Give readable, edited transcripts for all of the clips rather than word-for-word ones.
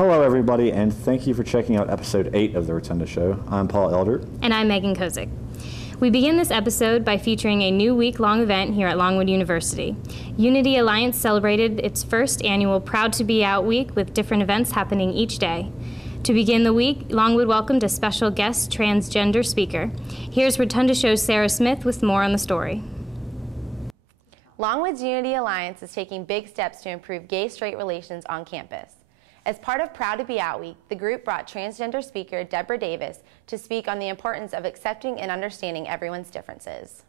Hello everybody, and thank you for checking out episode 8 of The Rotunda Show. I'm Paul Elder. And I'm Megan Kozik. We begin this episode by featuring a new week-long event here at Longwood University. Unity Alliance celebrated its first annual Proud to Be Out week with different events happening each day. To begin the week, Longwood welcomed a special guest transgender speaker. Here's Rotunda Show's Sarah Smith with more on the story. Longwood's Unity Alliance is taking big steps to improve gay-straight relations on campus. As part of Proud to Be Out Week, the group brought transgender speaker Deborah Davis to speak on the importance of accepting and understanding everyone's differences.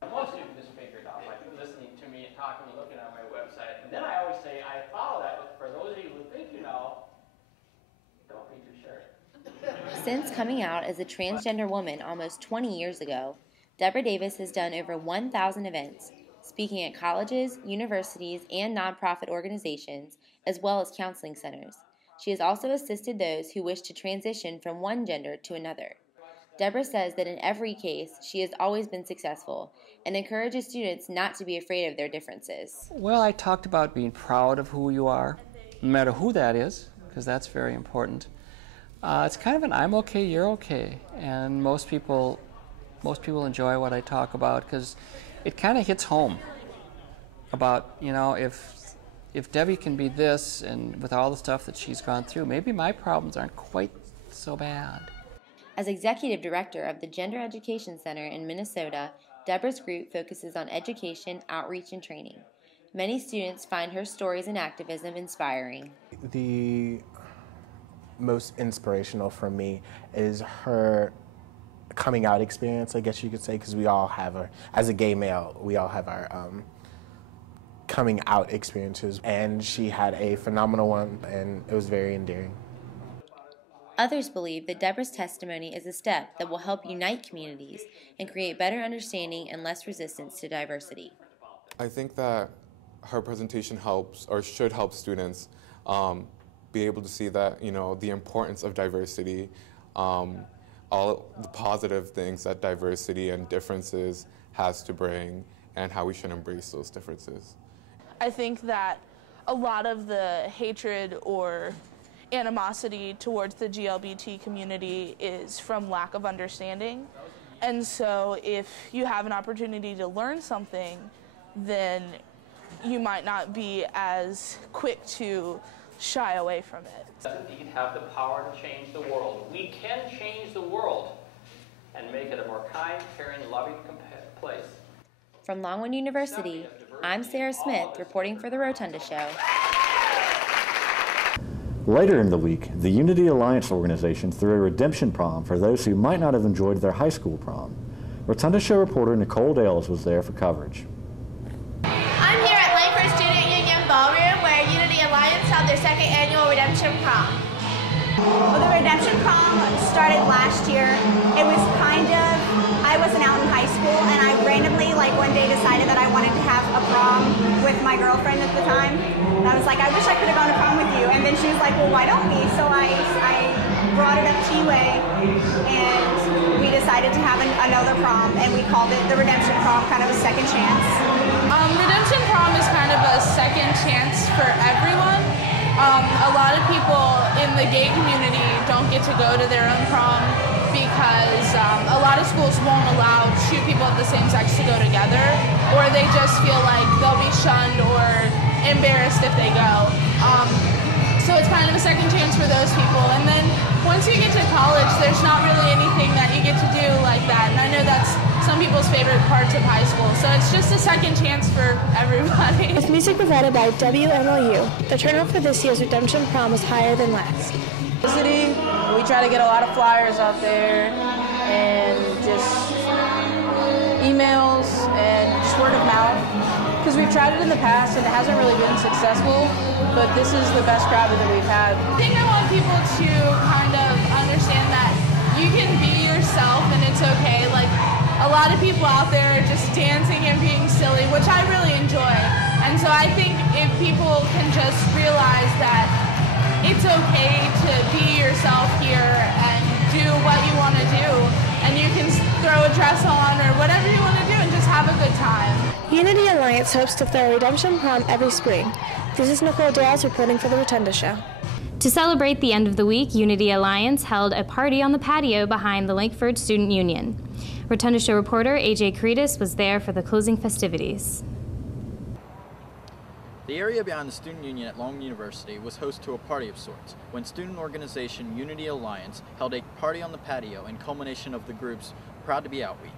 Most of you just figured out by listening to me and talking and looking at my website. And then I always say, I follow that with, for those of you who think you know, don't be too sure. Since coming out as a transgender woman almost 20 years ago, Deborah Davis has done over 1,000 events, speaking at colleges, universities, and nonprofit organizations, as well as counseling centers. She has also assisted those who wish to transition from one gender to another. Deborah says that in every case, she has always been successful and encourages students not to be afraid of their differences. Well, I talked about being proud of who you are, no matter who that is, because that's very important. It's kind of an I'm okay, you're okay, and most people enjoy what I talk about because it kind of hits home about, you know, if Debbie can be this, and with all the stuff that she's gone through, maybe my problems aren't quite so bad. As executive director of the Gender Education Center in Minnesota, Deborah's group focuses on education, outreach, and training. Many students find her stories and activism inspiring. The most inspirational for me is her coming out experience, I guess you could say, because we all have as a gay male, we all have our coming out experiences, and she had a phenomenal one, and it was very endearing. Others believe that Deborah's testimony is a step that will help unite communities and create better understanding and less resistance to diversity. I think that her presentation helps, or should help, students be able to see that, you know, the importance of diversity, all the positive things that diversity and differences has to bring, and how we should embrace those differences. I think that a lot of the hatred or animosity towards the GLBT community is from lack of understanding. And so if you have an opportunity to learn something, then you might not be as quick to shy away from it. Indeed have the power to change the world. We can change the world and make it a more kind, caring, loving place. From Longwood University, I'm Sarah Smith reporting for The Rotunda Show. Later in the week, the Unity Alliance organization threw a redemption prom for those who might not have enjoyed their high school prom. Rotunda Show reporter Nicole Dales was there for coverage. I'm here at Langford Student Union Ballroom where Unity Alliance held their second annual redemption prom. Well, the redemption prom started last year. It was I wasn't out in high school, and I randomly, one day decided that I wanted to have a prom with my girlfriend at the time. And I was like, I wish I could have gone to prom with you. And then she was like, well, why don't we? So I brought it up to UA, and we decided to have another prom, and we called it the redemption prom, kind of a second chance. Redemption prom is kind of a second chance for everyone. A lot of people in the gay community don't get to go to their own prom because a lot of schools won't allow two people of the same sex to go together, or they just feel like they'll be shunned or embarrassed if they go. So it's kind of a second chance for those people. And then once you get to college, there's not really anything that you get to do like that. And I know that's some people's favorite parts of high school. So it's just a second chance for everybody. With music provided by WMLU, the turnout for this year's redemption prom was higher than last. We try to get a lot of flyers out there and just emails and just word of mouth, because we've tried it in the past and it hasn't really been successful, but this is the best crowd that we've had. I think I want people to kind of understand that you can be yourself and it's okay. Like, a lot of people out there are just dancing and being silly, which I really enjoy. And so I think if people can just realize that it's okay to be yourself here and do what you want to do, and you can throw a dress on or whatever you want to do and just have a good time. Unity Alliance hopes to throw a redemption prom every spring. This is Nicole Dales reporting for The Rotunda Show. To celebrate the end of the week, Unity Alliance held a party on the patio behind the Lankford Student Union. Rotunda Show reporter AJ Caritas was there for the closing festivities. The area behind the Student Union at Longwood University was host to a party of sorts when student organization Unity Alliance held a party on the patio in culmination of the group's Proud to Be Out week.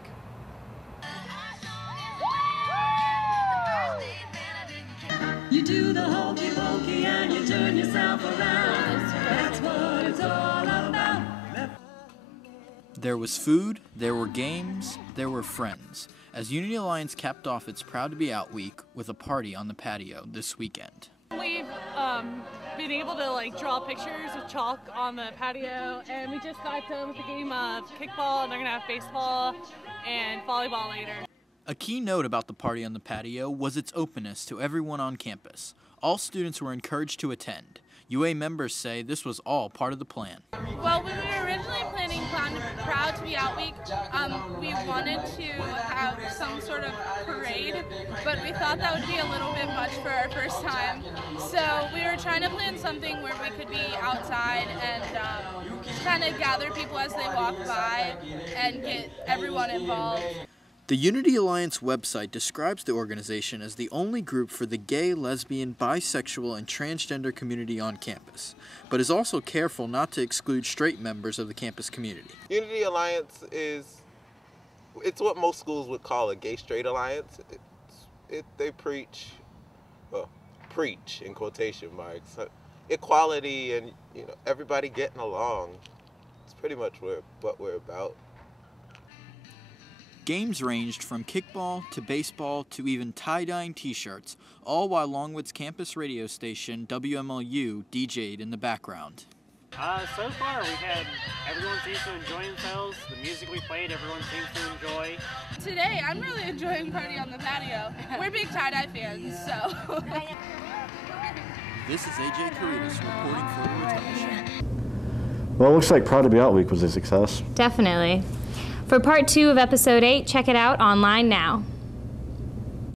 You do the hokey pokey and you turn yourself around. That's what it's all about. There was food, there were games, there were friends, as Unity Alliance capped off its Proud to Be Out week with a party on the patio this weekend. We've been able to draw pictures with chalk on the patio, and we just got done with the game of kickball, and they're gonna have baseball and volleyball later. A key note about the party on the patio was its openness to everyone on campus. All students were encouraged to attend. UA members say this was all part of the plan. Well, when we were originally planning Proud to Be Out week, we wanted to have some sort of parade, but we thought that would be a little bit much for our first time. So we were trying to plan something where we could be outside and just kind of gather people as they walk by and get everyone involved. The Unity Alliance website describes the organization as the only group for the gay, lesbian, bisexual, and transgender community on campus, but is also careful not to exclude straight members of the campus community. Unity Alliance it's what most schools would call a gay-straight alliance. They preach in quotation marks, equality and everybody getting along. It's pretty much what we're about. Games ranged from kickball to baseball to even tie-dyeing t-shirts, all while Longwood's campus radio station, WMLU, DJ'd in the background. So far, everyone seems to enjoy themselves. The music we played, everyone seems to enjoy. Today, I'm really enjoying Party on the Patio. We're big tie-dye fans, so. This is AJ Caritas reporting for the Rotunda Show. Well, it looks like Proud to Be Out week was a success. Definitely. For part 2 of episode 8, check it out online now.